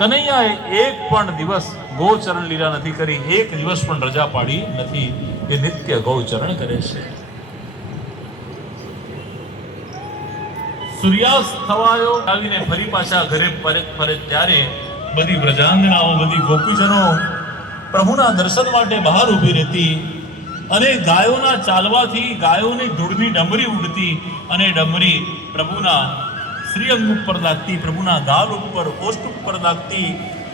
કનૈયાએ એક પણ દિવસ ગોચરણ લીલા નથી કરી, એક દિવસ પણ રજા પાડી નથી. એ નિત્ય ગૌચરણ કરે છે. સૂર્યાસ્ત થવાયો આવીને ફરી પાછા ઘરે ફરે ત્યારે બધી વ્રજાંગનાઓ, બધી ગોપીજનો પ્રભુના દર્શન માટે બહાર ઊભી રહેતી અને ગાયોના ચાલવાથી ગાયોની ધૂળની ડમરી ઉડતી અને ડમરી પ્રભુના શ્રીઅંગ ઉપર લાગતી, પ્રભુના ગાલ ઉપર, ઓષ્ઠ ઉપર લાગતી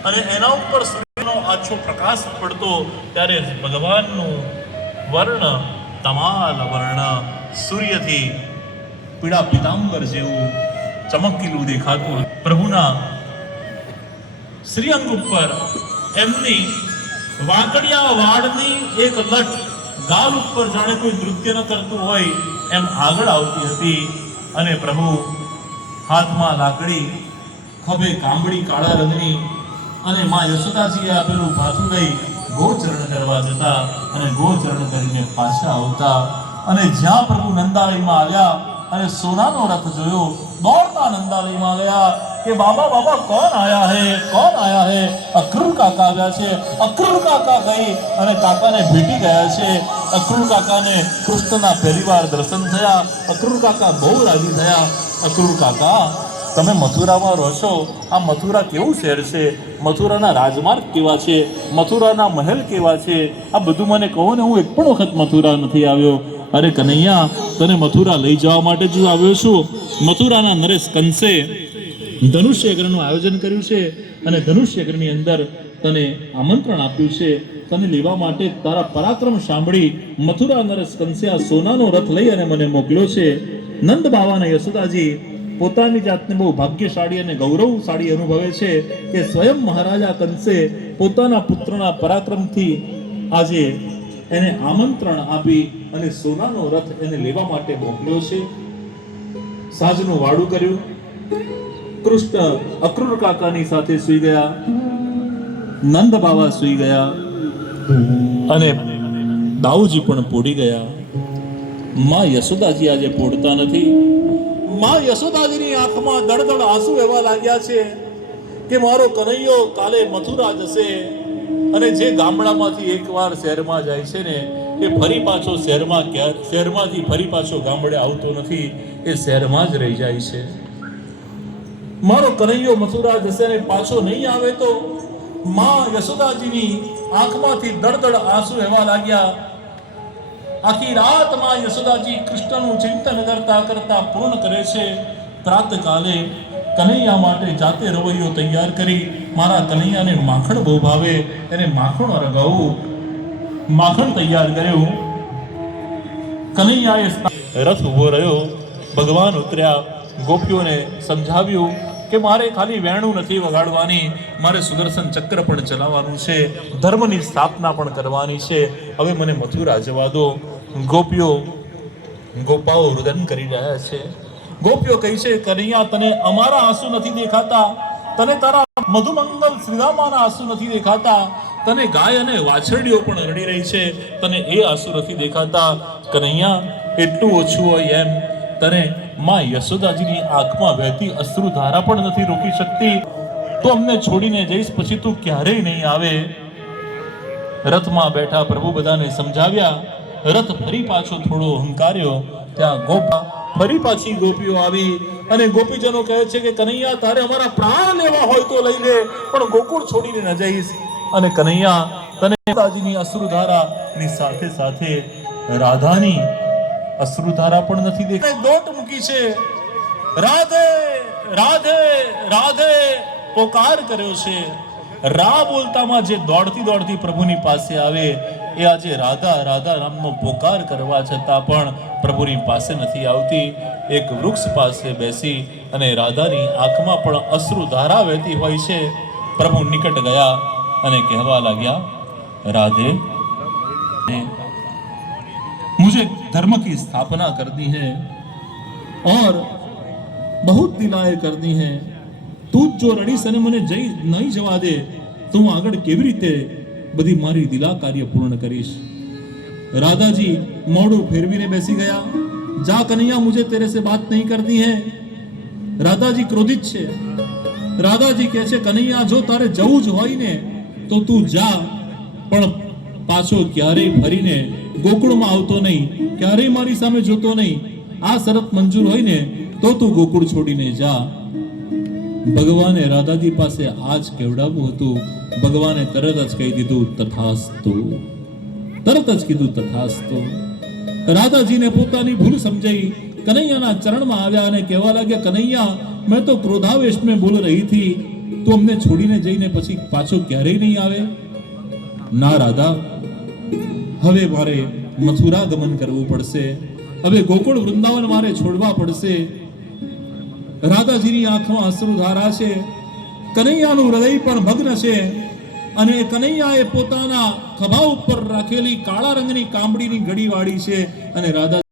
અને એના ઉપર સૂર્યનો આછો પ્રકાશ પડતો ત્યારે ભગવાનનું વર્ણ તમાલ વર્ણ સૂર્યથી પીળા પિતાંબર જેવું ચમકીલું દેખાતું. પ્રભુના શ્રીઅંગ ઉપર એમની વાંકડિયા વાળની એક લટ ગાલ ઉપર જાણે કોઈ નૃત્ય ન કરતું હોય એમ આગળ આવતી હતી અને પ્રભુ હાથમાં લાકડી, ખભે કાંબળી કાળા રંગની અને માં યશોદાજીએ આપેલું ભાથું લઈ ગોચરણ કરવા જતા અને ગોચરણ કરીને પાછા આવતા. અને જ્યાં પ્રભુ નંદાલયમાં આવ્યા અને સોનાનો રથ જોયો, દોડતા નંદાલયમાં ગયા કે બાબા બાબા કોણ આયા હે, કોણ આયા હે? અક્રૂર કાકા આવ્યા છે. અક્રૂર કાકા ગઈ અને કાકાને ભેટી ગયા છે. અક્રૂર કાકાને કૃષ્ણના પહેલીવાર દર્શન થયા. અક્રૂર કાકા બહુ રાજી થયા. અક્રૂર કાકા, તમે મથુરામાં રહો છો, આ મથુરા કેવું શહેર છે, મથુરાના રાજમાર્ગ કેવા છે, મથુરાના મહેલ કેવા છે, આ બધું મને કહો ને. હું એક પણ વખત મથુરા નથી આવ્યો. અરે કનૈયા, તને મથુરા લઈ જવા માટે જ આવ્યો છું. મથુરાના નરેશ કંસે ધનુષ્યગ્રહનું આયોજન કર્યું છે અને ધનુષ્યગ્રહની અંદર તને આમંત્રણ આપ્યું છે. તને લેવા માટે તારા પરાક્રમ સાંભળી મથુરા નરેશ કંસે આ સોનાનો રથ લઈ અને મને મોકલ્યો છે. નંદ બાવા અને યશોદાજી પોતાની જાતને બહુ ભાગ્યશાળી અને ગૌરવશાળી અનુભવે છે કે સ્વયં મહારાજા કંસે પોતાના પુત્રના પરાક્રમથી આજે એને આમંત્રણ આપી અને સોનાનો રથ એને લેવા માટે મોકલ્યો છે. સાંજનું વાડું કર્યું. કૃષ્ણ અક્રૂર કાકાની સાથે સૂઈ ગયા. નંદ બાવા સૂઈ ગયા અને દાઉજી પણ પોડી ગયા. માં યશોદાજી આજે પોડતા નથી. માં યશોદાજીની આંખમાં દળદળ આંસુ એવા લાગ્યા છે કે મારો કનૈયો કાલે મથુરા જશે અને જે ગામડામાંથી એકવાર શહેરમાં જાય છે ને એ ફરી પાછો શહેરમાંથી ફરી પાછો ગામડે આવતો નથી, એ શહેરમાં જ રહી જાય છે. મારો કનૈયો મથુરા જશે ને પાછો નહીં આવે તો માં યશોદાજીની આંખમાંથી દળદળ આંસુ એવા લાગ્યા. આખી રાત માં યશોદાજી કૃષ્ણનું ચિંતન કરતા કરતા પૂર્ણ કરે છે. પ્રાતકાલે કનૈયા માટે જાતે રવૈયો તૈયાર કરી. મારા કનૈયાને માખણ બહુ ભાવે, એને માખણ રગાવું. માખણ તૈયાર કર્યું. કનૈયાએ રથ ઉભો રહ્યો. ભગવાન ઉતર્યા. ગોપીઓને સમજાવ્યું કે મારે ખાલી વેણું નથી વગાડવાની, મારે સુદર્શન ચક્ર પણ ચલાવવાનું છે, ધર્મની સ્થાપના પણ કરવાની છે. હવે મને મથુરા જવા દો. ગોપાઓ રુદન કરી રહ્યા છે. ગોપીઓ કહે છે, કનૈયા, તને અમારા આંસુ નથી દેખાતા? તને તારા મધુમંગલ શ્રીરામાના આંસુ નથી દેખાતા? તને ગાય અને વાછરડીઓ પણ રડી રહી છે, તને એ આંસુ નથી દેખાતા? કનૈયા, એટલું ઓછું હોય એમ તને માં યશોદાજીની આંખમાં વહેતી અશ્રુધારા પણ નથી રોકી શકતી? તો અમને છોડીને જઈશ, પછી તું ક્યારેય નહીં આવે. રથમાં બેઠા પ્રભુ બધાને સમજાવ્યા. રથ ફરી પાછો થોડો હંકાર્યો. ત્યાં ફરી પાછી ગોપીઓ આવી અને ગોપીજનો કહે છે કે કનૈયા, તારે અમારા પ્રાણ લેવા હોય તો લઈ લે, પણ ગોકુળ છોડીને ન જઈશ. અને કનૈયા, તને યશોદાજીની અશ્રુધારાની સાથે સાથે રાધાની અશ્રુધારા પણ નથી દેખાતી. દોટ મૂકી છે. રાધે રાધે રાધે પોકાર કર્યો છે. રા બોલતામાં જે દોડતી દોડતી પ્રભુની પાસે આવે એ આજે રાધા રાધા નામનો પોકાર કરવા છતાં પણ પ્રભુની પાસે નથી આવતી. એક વૃક્ષ પાસે બેસી અને રાધાની આંખમાં પણ અશ્રુધારા વહેતી હોય છે. પ્રભુ નિકટ ગયા અને કહેવા લાગ્યા, राधे, मुझे धर्म की स्थापना करनी है और बहुत दिलाए करनी है. તું જો રડીશ અને મને નહીં જવા દે તો હું આગળ કેવી રીતે બધી મારી દિલા કાર્ય પૂર્ણ કરીશ. રાધાજી મોઢું ફેરવીને બેસી ગયા. જા કનૈયા, મુझे तेरे से बात नहीं करनी है. રાધાજી ક્રોધિત છે. રાધાજી કહે છે કનૈયા જો તારે જવું જ હોય ને તો તું જા, પણ પાછો ક્યારેય ફરીને ગોકુળમાં આવતો નહીં, ક્યારેય મારી સામે જોતો નહીં. આ શરત મંજૂર હોય ને તો તું ગોકુળ છોડીને જા. ભગવાને રાધાજી પાસે આ જ કેવડાવવું હતું. ભગવાને તરત જ કહી દીધું તથાસ્તુ, તરત જ કીધું તથાસ્તુ. રાધાજીને પોતાની ભૂલ સમજાઈ, કનૈયાના ચરણમાં આવ્યા અને કહેવા લાગ્યા કનૈયા મેં તો ક્રોધાવેશ में बोल रही थी, તું અમને છોડીને જઈને પછી પાછો ક્યારેય નહીં આવે. ના રાધા, હવે મારે મથુરા ગમન કરવું પડશે, હવે ગોકુળ વૃંદાવન મારે છોડવા પડશે. રાધાજીની આંખમાં અશ્રુધારા છે, કનૈયાનું હૃદય પણ ભગ્ન છે. અને કનૈયાએ પોતાના ખભા ઉપર રાખેલી કાળા રંગની કામડીની ઘડી વાળી છે અને રાધા